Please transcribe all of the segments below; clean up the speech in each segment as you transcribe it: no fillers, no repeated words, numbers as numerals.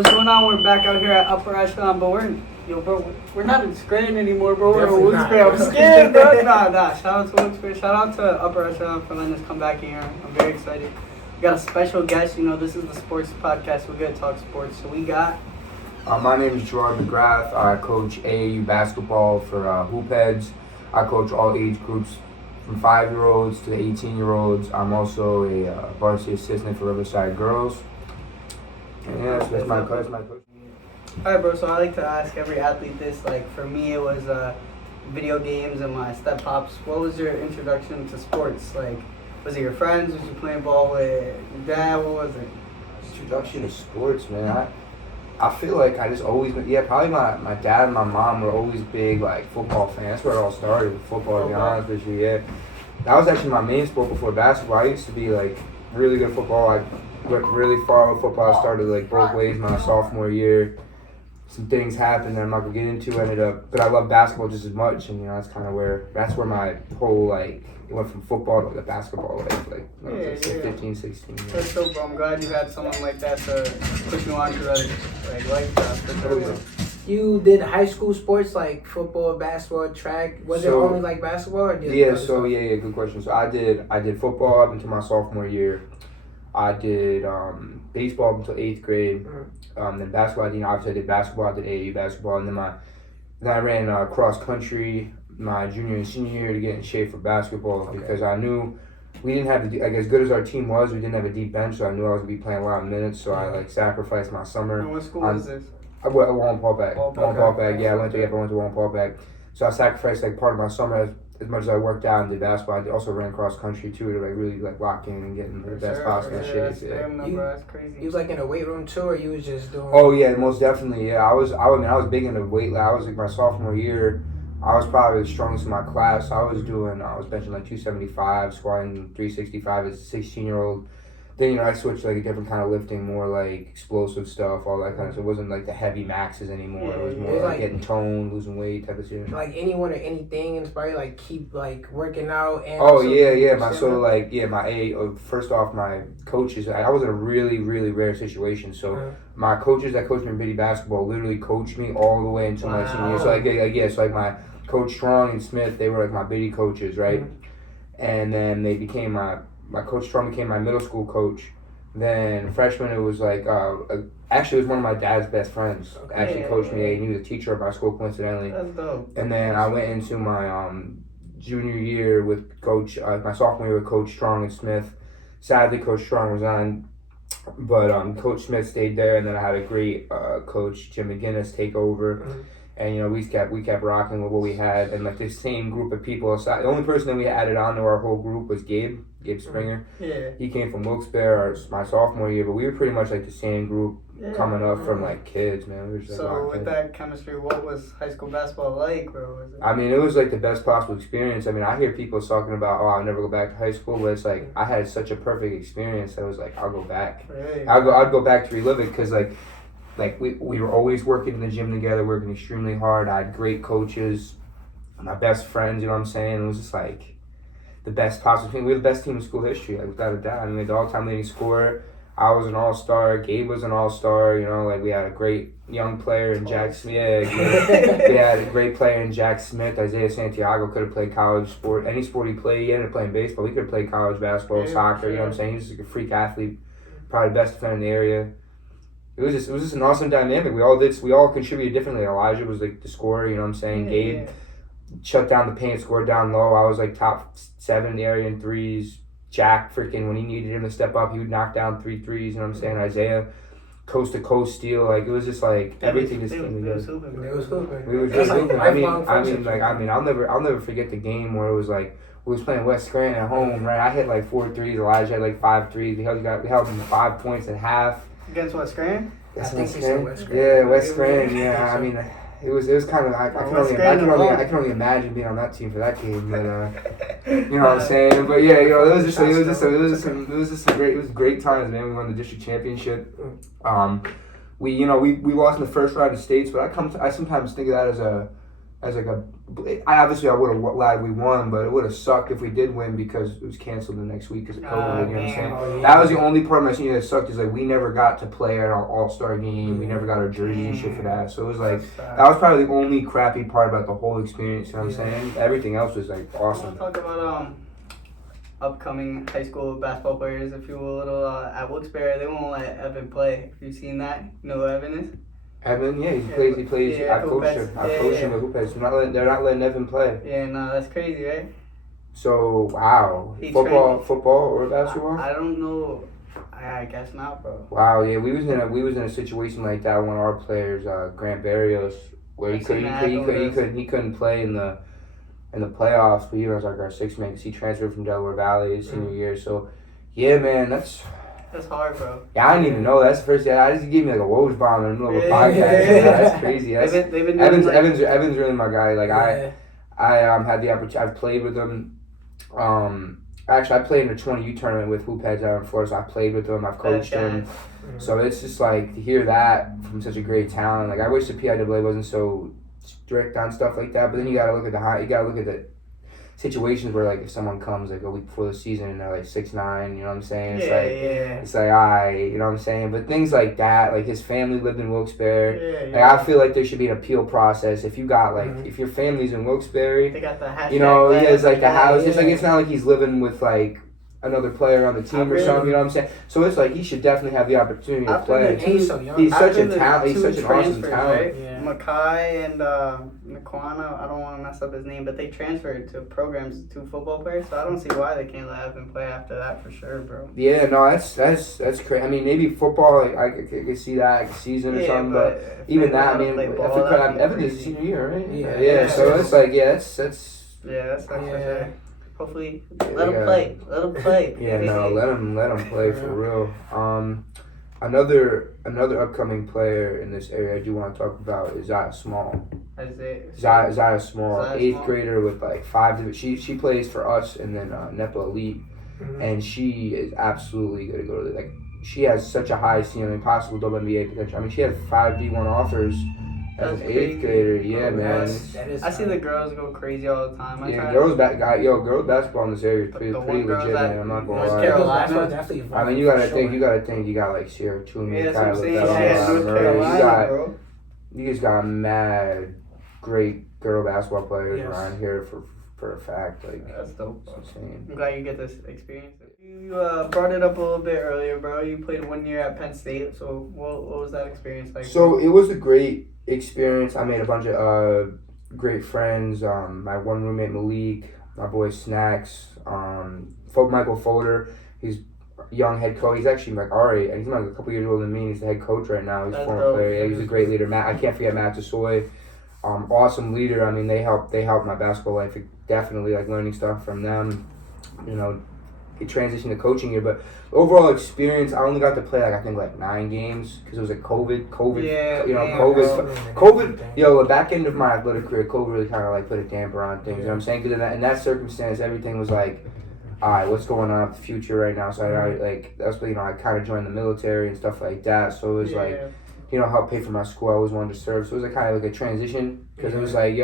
What's going on? We're back out here at Upper Echelon, but we're not in Scranton anymore, bro. We're in Wilkes-Barre. I'm scared, bro. Nah. Shout out to Wilkes-Barre. Shout out to Upper Echelon for letting us come back here. I'm very excited. We got a special guest. This is the sports podcast. We're gonna talk sports. So we got. My name is Gerard McGrath. I coach AAU basketball for Hoopheads. I coach all age groups from 5-year-olds to 18-year-olds. I'm also a varsity assistant for Riverside Girls. And yeah, that's my coach. Alright, bro, so I like to ask every athlete this. Like, for me, it was video games and my step-pops. What was your introduction to sports? Like, was it your friends? Was you playing ball with your dad? What was it? Introduction to sports, man. I feel like I just always, probably my dad and my mom were always big, like, football fans. That's where it all started with football, to be honest with you, yeah. That was actually my main sport before basketball. I used to be, like, really good at football. I went really far with football. I started, like, both ways my sophomore year. Some things happened that I'm not going to get into. But I love basketball just as much. And, that's kind of that's where my whole, like, it went from football to the basketball life, like, when I was 15, 16. Yeah. That's so cool. I'm glad you had someone like that to push you on to that lifestyle. You did high school sports like football, basketball, track. Was it only like basketball? Or did good question. So I did football up until my sophomore year. I did baseball up until 8th grade. Then basketball. Obviously I did basketball. I did AAU basketball, and then I ran cross country my junior and senior year to get in shape for basketball because I knew we didn't have as good as our team was. We didn't have a deep bench, so I knew I was gonna be playing a lot of minutes. So I sacrificed my summer. And what school was this? I went to Wallenpaupack. Yeah, I went to Wallenpaupack. So I sacrificed part of my summer as much as I worked out and did basketball. I also ran cross country too to really lock in and get in the best possible shape. That's crazy. You was in a weight room too, or you was just doing? Oh yeah, most definitely. Yeah, I was big into weight. I was my sophomore year. I was probably the strongest in my class. I was benching 275, squatting 365 as a 16-year-old. Then, I switched to a different kind of lifting, more explosive stuff, all that kind of stuff. It wasn't the heavy maxes anymore. It was more getting toned, losing weight type of shit. Anyone or anything inspired keep working out and first off, my coaches, I was in a really, really rare situation. So my coaches that coached me in biddy basketball literally coached me all the way until my senior year. So my coach Strong and Smith, they were my biddy coaches, right? And then they became my coach Strong became my middle school coach. Then freshman, it was actually it was one of my dad's best friends. Actually coached me, and he was a teacher at my school coincidentally. That's dope. And then I went into my junior year with my sophomore year with Coach Strong and Smith. Sadly, Coach Strong resigned, but Coach Smith stayed there, and then I had a great coach, Jim McGinnis, take over. And we kept rocking with what we had, and this same group of people. The only person that we added on to our whole group was Gabe Springer. Yeah. He came from Wilkes-Barre my sophomore year, but we were pretty much the same group coming up from kids, man. We were just, with that chemistry, what was high school basketball like, bro? It was the best possible experience. I hear people talking about, I'll never go back to high school, but it's I had such a perfect experience. I was I'll go back. Really? I'd go back to relive it because we were always working in the gym together, working extremely hard. I had great coaches, my best friends, you know what I'm saying? It was just the best possible team. We were the best team in school history, without a doubt. We had the all-time leading scorer. I was an all-star. Gabe was an all-star. We had a great young player in Jack Smith. We had a great player in Jack Smith. Isaiah Santiago could have played college sport. Any sport he played, he ended up playing baseball. He could have played college basketball, soccer, you know what I'm saying? He was just a freak athlete, probably the best defender in the area. It was just an awesome dynamic. We all contributed differently. Elijah was the scorer, you know what I'm saying? Gabe shut down the paint, scored down low. I was top 7 in the area in threes. Jack, when he needed him to step up, he would knock down 3 threes, you know what I'm saying? Isaiah, coast to coast steal. It was just everything just came together. It was hooping. We were just hooping. I'll never forget the game where it was we was playing West Scranton at home, right? I hit 4 threes. Elijah had 5 threes. We held him 5 points at half. Against West Scranton? I think he said West Scranton. Yeah, West Scranton. Yeah, it was kind of I can only imagine being on that team for that game, but you know what I'm saying. But yeah, it was just great times, man. We won the district championship. We lost in the first round of states, but I sometimes think of that as as like a. I would have glad we won, but it would have sucked if we did win because it was canceled the next week because of COVID. You know what I'm saying? Oh, yeah. That was the only part of my senior that sucked. Is like we never got to play at our All-Star game. We never got our jerseys and shit for that. So it was like that was probably the only crappy part about the whole experience. You know what I'm saying? Everything else was like awesome. I want to talk about upcoming high school basketball players. If you will, little at Wilkes-Barre, they won't let Evan play. Have you seen that? You know who Evan is? Evan, yeah, he plays. Yeah, I coached him. I coached him with Hoopheads. They're not letting Evan play. Yeah, no, that's crazy, right? So wow, football or basketball? I don't know. I guess not, bro. Wow, yeah, we was in a situation like that. One of our players, Grant Barrios, where he couldn't play in the playoffs, but he was like our sixth man because he transferred from Delaware Valley his senior year. So yeah, man, that's hard, bro. Yeah, I didn't even know. That's the first day. I just gave me like a Woj bomb in the middle of a podcast. Yeah. That's crazy. They've been Evans really my guy. Like I had the opportunity. I've played with him. Actually, I played in a 20U tournament with Hoopheads out in Florida. So I played with him. I've coached him. So it's just like to hear that from such a great talent. Like I wish the PIAA wasn't so strict on stuff like that. But then you gotta look at the situations where like if someone comes like a week before the season and they're like 6'9", you know what I'm saying? It's like you know what I'm saying? But things like that, like his family lived in Wilkes-Barre. Like I feel like there should be an appeal process. If you got like if your family's in Wilkes-Barre, they got the hashtag. You know, he has like the house. It's like it's not like he's living with like another player on the team or something, you know what I'm saying? So it's like he should definitely have the opportunity to play. He's so young. He's such a talent. He's such an awesome talent. Right? Yeah. Makai and Nakwana, I don't want to mess up his name, but they transferred to programs to football players, so I don't see why they can't let Evan play after that for sure, bro. Yeah, no, that's crazy. I mean, maybe football, like, I could see that, like a season or something, but even that, I mean, Evan is senior year, right? Yeah. So it's like, that's for sure. Hopefully, let him play. Let him play. Yeah, no, let him play for real. Another upcoming player in this area I do want to talk about is Zaya Small. Zaya Small, 8th grader with like 5. She plays for us and then NEPA Elite, and she is absolutely gonna go to like. She has such a high ceiling, possible WNBA potential. I mean, she had 5 D1 offers. As an 8th grader, yeah, man. I see the girls go crazy all the time. Girls basketball in this area is pretty legit, man. I'm not gonna lie. Carolina, I mean, you gotta think. You got like Sierra Toomey, you just got mad great girl basketball players around here for a fact. Like that's dope. Insane. I'm glad you get this experience. You brought it up a little bit earlier, bro. You played 1 year at Penn State. So what was that experience like? So it was a great experience. I made a bunch of great friends. My one roommate Malik, my boy Snacks, Michael Folder. He's a young head coach. He's actually like already. He's like a couple years older than me. He's the head coach right now. He's a former player. Yeah, he's a great leader. I can't forget Matt Desoy. Awesome leader. I mean, they helped my basketball life. Definitely like learning stuff from them. You know, it transitioned to coaching here, but overall experience, I only got to play I think 9 games because it was like COVID. Yeah, you know, COVID. The back end of my athletic career, COVID really kind of like put a damper on things. You know what I'm saying? Because in that circumstance, everything was like, all right, what's going on with the future right now? So I kind of joined the military and stuff like that. So it was help pay for my school. I always wanted to serve. So it was kind of like a transition because it was like,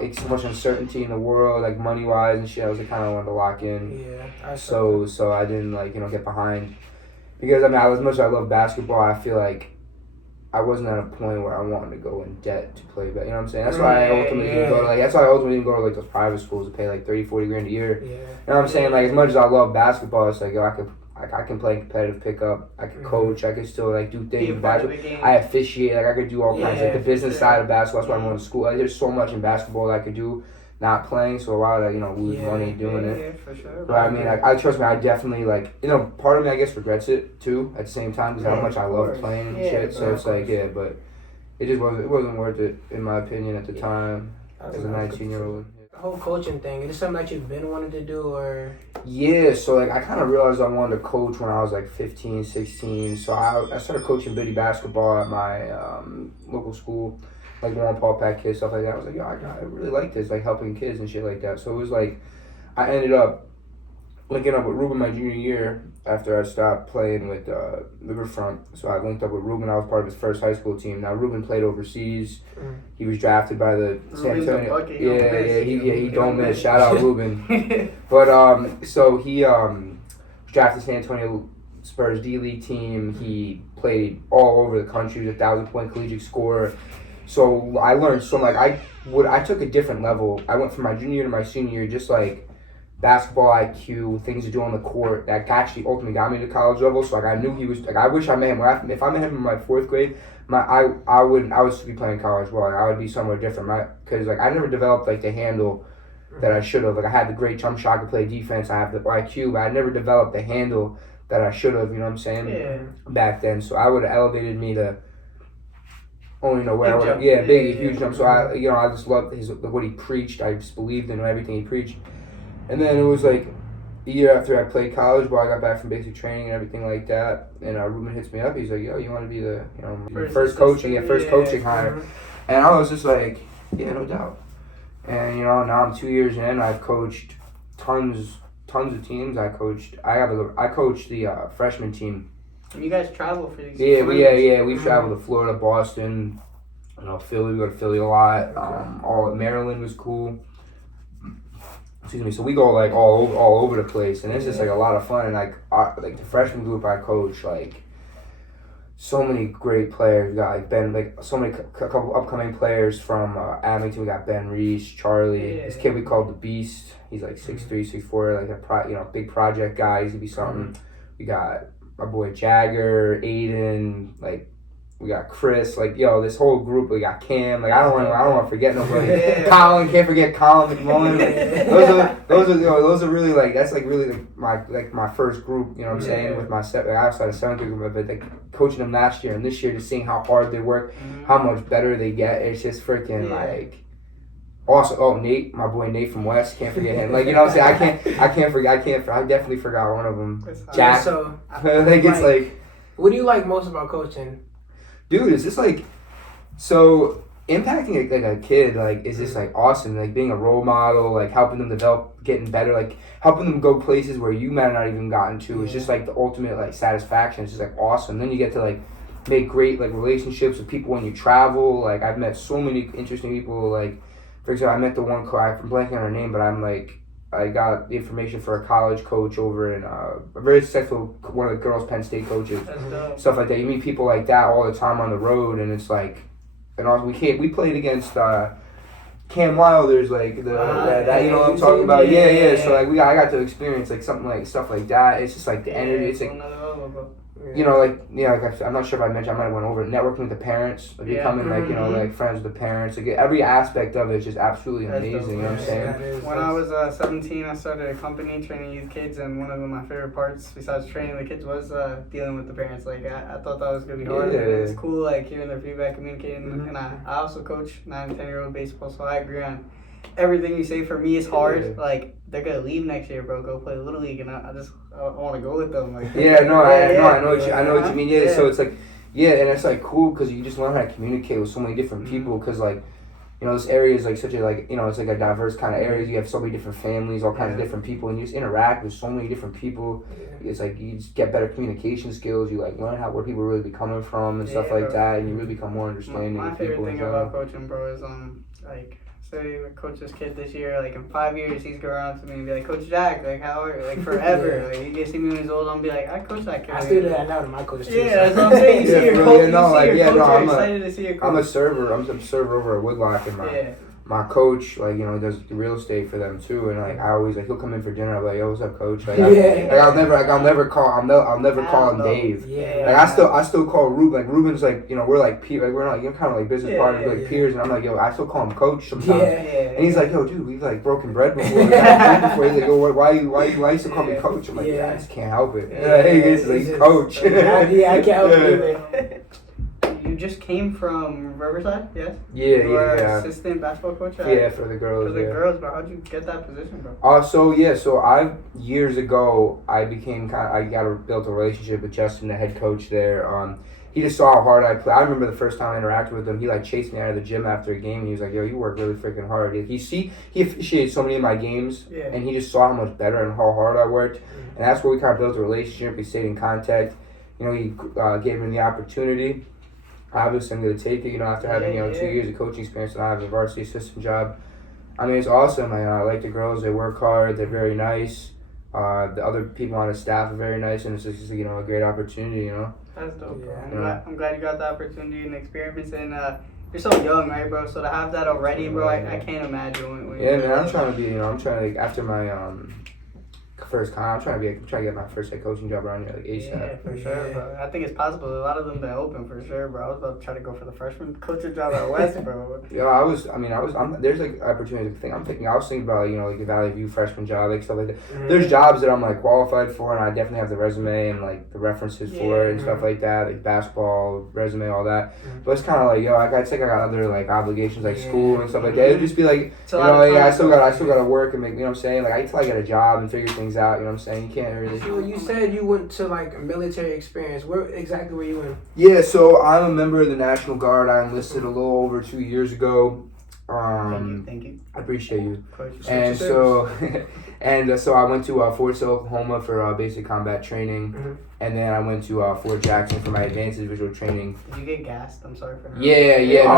it's so much uncertainty in the world, like money wise and shit. I was kind of wanted to lock in. Yeah. So I didn't get behind because I mean, as much as I love basketball, I feel like I wasn't at a point where I wanted to go in debt to play. But you know what I'm saying? That's why I ultimately didn't go to didn't go to those private schools to pay like $30-40 grand a year. Yeah. You know what I'm saying? Like as much as I love basketball, it's like I can play competitive pickup. I can coach. I can still do things in basketball. I officiate. I could do all kinds of the business side of basketball. That's why I'm going to school. There's so much in basketball that I could do, not playing. So a lot of lose money doing it. Yeah, for sure. But I mean, I trust me. I definitely part of me I guess regrets it too at the same time because how much I love playing and shit. So it's but it wasn't worth it in my opinion at the time as a 19-year-old. The whole coaching thing, is it something that you've been wanting to do or? Yeah, so I kind of realized I wanted to coach when I was 15, 16. So I started coaching bitty basketball at my local school, like Warren Paul Pack kids, stuff like that. I was like, I really like this, helping kids and shit like that. So it was I ended up linking up with Ruben my junior year after I stopped playing with Riverfront. So I linked up with Ruben. I was part of his first high school team. Now Ruben played overseas. He was drafted by the San Antonio. He don't miss. Shout out Ruben. But so he was drafted San Antonio Spurs D League team. He played all over the country. He was a 1,000-point collegiate scorer. So I learned so much. I took a different level. I went from my junior year to my senior year, just like basketball IQ, things to do on the court. That actually ultimately got me to college level. So like I knew he was like I wish I met him. If I met him in my fourth grade, I would still be playing college ball. Like, I would be somewhere different. Because like I never developed like the handle that I should have. Like I had the great jump shot, could play defense. I have the IQ, but I never developed the handle that I should have. You know what I'm saying? Yeah. Back then, so I would have elevated me to. Only know where Big I would. jump. Yeah, big, huge jump. So I just loved what he preached. I just believed in everything he preached. And then it was like a year after I played college ball, I got back from basic training and everything like that. And Ruben hits me up. He's like, "Yo, you want to be the first coaching hire?" And I was just like, "Yeah, no doubt." And now I'm 2 years in. I've coached tons of teams. I coached the freshman team. You guys travel for these? We've traveled to Florida, Boston, Philly. We go to Philly a lot. All Maryland was cool. Excuse me. So we go like all over the place, and it's just like a lot of fun. And like the freshman group I coach, like so many great players. We got like Ben, like so many couple upcoming players from Abington. We got Ben Reese, Charlie. This kid we called the Beast. He's like 6'3", 6'4", like a big project guy. He's gonna be something. We got my boy Jagger, Aiden, like we got Chris, like this whole group. We got Cam, like I don't want to forget nobody. Colin, can't forget Colin McMullen. Like, those are really like that's like really like my first group. You know what I'm saying, with my outside of seventh group, but like coaching them last year and this year, just seeing how hard they work, how much better they get. It's just freaking like. Also, Nate, my boy Nate from West, can't forget him. Like, you know what I'm saying? I definitely forgot one of them. Jack. So, like, it's like. What do you like most about coaching? Dude, it's just like, so impacting like a kid, like, is just like awesome. Like, being a role model, like, helping them develop, getting better, like, helping them go places where you might not even gotten to. It's just like the ultimate, like, satisfaction. It's just like awesome. Then you get to, like, make great, like, relationships with people when you travel. Like, I've met so many interesting people, like, for example, I met the one coach, I'm blanking on her name, but I got the information for a college coach over in a very successful, one of the girls' Penn State coaches, stuff like that. You meet people like that all the time on the road, and it's like, and also we played against Cam Wilder's, like, that you know what I'm talking about? Yeah. So, like, I got to experience, like, something like, stuff like that. It's just, like, the energy, it's like, I'm not sure if I mentioned, I might have went over it, networking with the parents, becoming, like, like, friends with the parents. Like, every aspect of it is just absolutely amazing, you know what I'm saying? When I was 17, I started a company training youth kids, and one of my favorite parts, besides training the kids, was dealing with the parents. Like, I thought that was going to be hard, and it's cool, like, hearing their feedback, communicating, and I also coach 9 and 10-year-old baseball, so I agree on everything you say. For me, it's hard. Like, they're gonna leave next year, bro. Go play Little League, and I want to go with them. Like, I know what you mean. Yeah, so it's like, and it's like cool because you just learn how to communicate with so many different people. Because like, this area is like such a it's like a diverse kind of area. You have so many different families, all kinds of different people, and you just interact with so many different people. It's like you just get better communication skills. You like learn where people really be coming from and stuff like that, and you really become more understanding. My of favorite people thing about coaching, bro, is like. So we coach this kid this year, like in 5 years he's going around to me and be like, Coach Jack, like how are you? Like forever. Like he gets see me when he's old, I'll be like, I coach that kid. I still do that now to my coach too. Yeah, that's what I'm saying. You see your coach, I'm excited to see your coach. I'm a server over at Woodlock, and my coach, like, does the real estate for them too, and like I always he'll come in for dinner. I'm like, yo, what's up, coach? Like, I'll never call him Dave. Like I still call Ruben. Like Ruben's like, we're like we're not kind of like business partners, like peers, and I'm like, yo, I still call him coach sometimes. And he's like, yo, dude, we've like broken bread before. He's like, yo, why you still call me coach? I'm like, I just can't help it. He's coach. I can't help it. You just came from Riverside, yes? Yeah. Assistant basketball coach? For the girls. For the girls, but how'd you get that position, bro? So years ago, I built a relationship with Justin, the head coach there. he just saw how hard I play. I remember the first time I interacted with him, he like chased me out of the gym after a game. And he was like, "Yo, you work really freaking hard." He officiated so many of my games, and he just saw how much better and how hard I worked. And that's where we kind of built a relationship. We stayed in contact. You know, he gave me the opportunity. Obviously, I'm going to take it. After having 2 years of coaching experience, and I have a varsity assistant job. I mean, it's awesome. I like the girls. They work hard. They're very nice. The other people on the staff are very nice, and it's just a great opportunity. That's dope, bro. Yeah. I'm glad you got the opportunity and experience, and you're so young, right, bro? So to have that already, bro, I can't imagine. Man, I'm trying to after my first I'm trying to get my first head coaching job around here ASAP. Yeah, for sure, bro. I think it's possible. A lot of them been open for sure, bro. I was about to try to go for the freshman coaching job at West, bro. There's opportunities. I was thinking about the Valley View freshman job, stuff like that. There's jobs that I'm qualified for, and I definitely have the resume and the references for it and stuff like that, basketball resume, all that. But it's kind of I got other obligations school and stuff like that. It'd just be I still got to work and make until I get a job and figure things out. You know what I'm saying? You can't really. So you said you went to a military experience. Where exactly were you in? Yeah, so I'm a member of the National Guard. I enlisted a little over 2 years ago. Thank you. I appreciate you. And so I went to Fort Sill, Oklahoma for basic combat training, and then I went to Fort Jackson for my advanced individual training. Did you get gassed? I'm sorry for that. Yeah. No,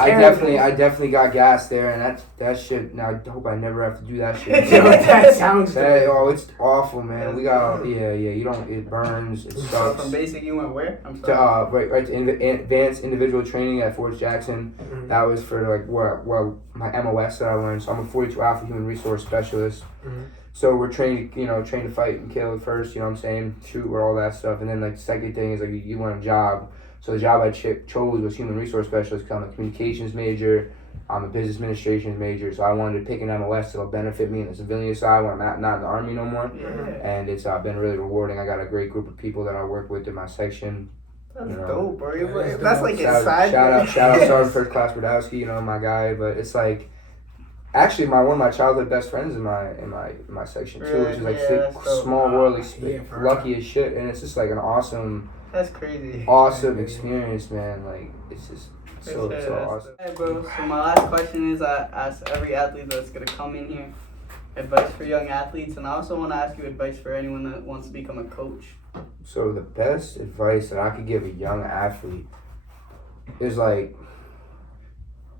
I definitely got gassed there, and that shit. Now I hope I never have to do that shit. That sounds good. Oh, it's awful, man. We got You don't. It burns. It So sucks. from basic, you went where? I'm sorry. Right to advanced individual training at Fort Jackson. That was for my MOS that I learned. So I'm a 42 Alpha Human Resource Specialist. So we're trained to fight and kill first. You know what I'm saying? Shoot or all that stuff, and then the second thing is you learn a job. So the job I chose was Human Resource Specialist. I'm a communications major. I'm a business administration major. So I wanted to pick an MOS that'll benefit me in the civilian side when I'm not in the Army no more. Yeah. And it's been really rewarding. I got a great group of people that I work with in my section. That's dope, bro. That's That's inside. Shout out Sergeant First Class Brodowski, my guy. But it's actually one of my childhood best friends in my section too, which is small world, lucky as shit, and it's just an awesome. That's crazy. Awesome experience, man. It's just so awesome. Hey, bro. So my last question is, I ask every athlete that's gonna come in here, advice for young athletes, and I also want to ask you advice for anyone that wants to become a coach. So the best advice that I could give a young athlete is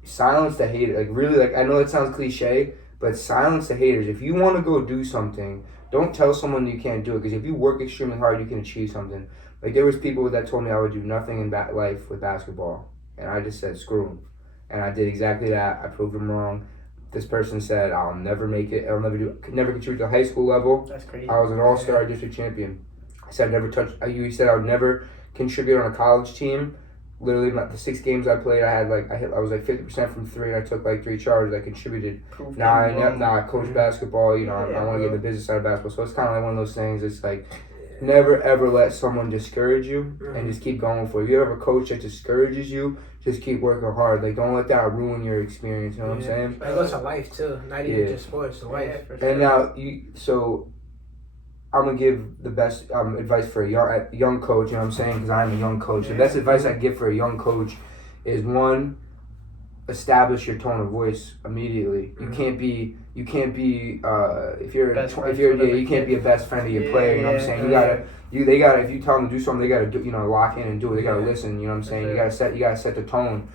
silence the haters. Really, I know it sounds cliche, but silence the haters. If you want to go do something, don't tell someone you can't do it, because if you work extremely hard, you can achieve something. There was people that told me I would do nothing in life with basketball, and I just said screw them, and I did exactly that. I proved them wrong. This person said I'll never make it. Could never contribute to the high school level. That's crazy. I was an all-star district champion. I said you said I would never contribute on a college team. Literally, the 6 games I played, I was 50% from 3, and I took 3 charges. I contributed. Now I coach basketball. I want to get in the business side of basketball. So it's kind of one of those things. It's never ever let someone discourage you, and just keep going for it. If you have a coach that discourages you, just keep working hard. Don't let that ruin your experience. You know what I'm saying? It goes to life too, not even just sports. To life. For sure. And now I'm gonna give the best advice for a young coach. You know what I'm saying? Because I'm a young coach. The best advice I give for a young coach is, one, establish your tone of voice immediately. You can't be you can't be you can't be a best friend of your player. You know what I'm saying? They gotta if you tell them to do something, they gotta do, lock in and do it. They gotta listen. You know what I'm saying? You gotta set the tone.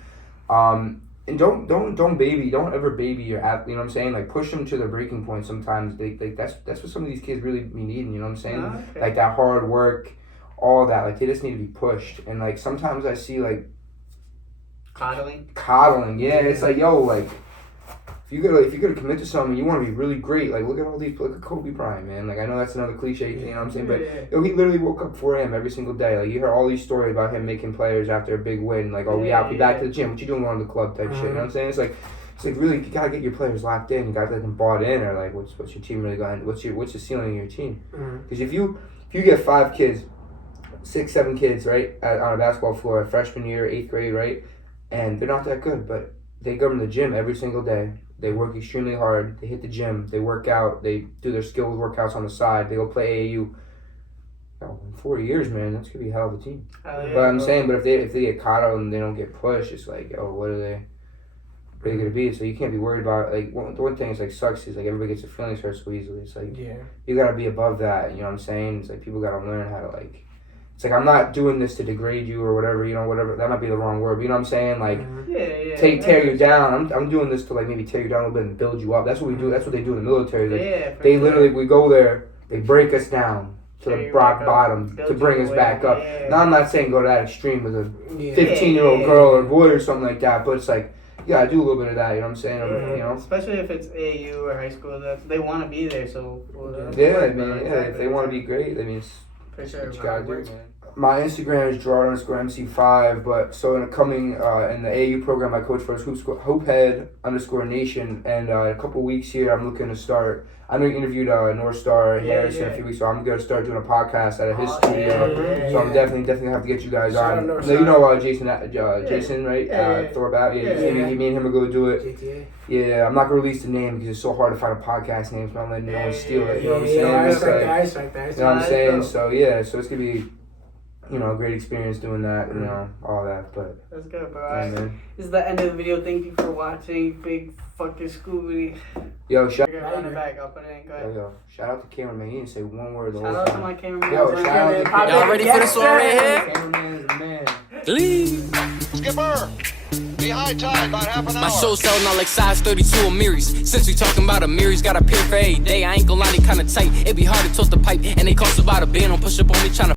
And don't ever baby your athlete. You know what I'm saying? Push them to their breaking point. Sometimes that's what some of these kids really be needing. You know what I'm saying? Okay. That hard work, all that. They just need to be pushed. And sometimes I see coddling. Yeah, it's if you're gonna commit to something, you want to be really great. Look at Kobe Bryant, man. I know that's another cliche thing. You know what I'm saying? But he literally woke up 4 a.m. every single day. You hear all these stories about him making players after a big win. We back to the gym. What you doing going to the club type shit? You know what I'm saying? It's really, you gotta get your players locked in. You gotta get them bought in, or what's your team really going? What's the ceiling of your team? Because if you get 5 kids, 6, 7 kids, right, on a basketball floor, freshman year, 8th grade, right, and they're not that good, but they go to the gym every single day. They work extremely hard. They hit the gym. They work out. They do their skills workouts on the side. They go play AAU. in 4 years, man, that's gonna be a hell of a team. Yeah, But I'm saying, but if they get caught out and they don't get pushed, it's like, oh, what are they really gonna be? So you can't be worried about like the one thing is like sucks is like everybody gets their feelings hurt so easily. It's like you gotta be above that. You know what I'm saying? It's like people gotta learn how to like. It's like I'm not doing this to degrade you or whatever. You know, whatever that might be the wrong word. But you know what I'm saying? Like, tear you down. I'm doing this to like maybe tear you down a little bit and build you up. That's what we do. That's what they do in the military. Like, they literally we go there, they break us down to the rock bottom to bring us back up. Now I'm not saying go to that extreme with a 15-year-old girl or boy or something like that, but it's like you gotta do a little bit of that. You know what I'm saying? You know, especially if it's AU or high school, they want to be there. So if they want to be great, I mean, it's for sure. what you gotta do, man. My Instagram is Gerard_MC5, but so in the coming in the AU program I coach for is Hoophead_Nation, and in a couple weeks here I'm looking to start. I know you interviewed North Star Harrison a few weeks, so I'm gonna start doing a podcast out of his studio. So I'm definitely gonna have to get you guys on. You know Jason, right? Thorbat. Me and him will go do it. GTA. Yeah, I'm not gonna release the name because it's so hard to find a podcast name, so I'm letting no one steal it. You know what I'm saying? I respect that. You know what I'm saying? So yeah, so it's gonna be. You know, a great experience doing that, you know, all that, but... That's good, bro. Yeah, man. This is the end of the video. Thank you for watching. Big fucking Scoobidy. Yo, shout Run it back. I'll put it in. Go ahead. yo, shout out to cameraman. He didn't say one word the whole Shout time. out to my cameraman. Yo, shout out to Y'all ready for this one right here? Cameraman is the man. Leave. Skipper, be high tide about half an hour. My show selling out like size 32 Amiris. Since we talking about Amiris, got a pair for every day. I ain't gonna lie, they kinda tight. It be hard to toast the pipe, and they cost about $1 billion. Don't push up on me tryna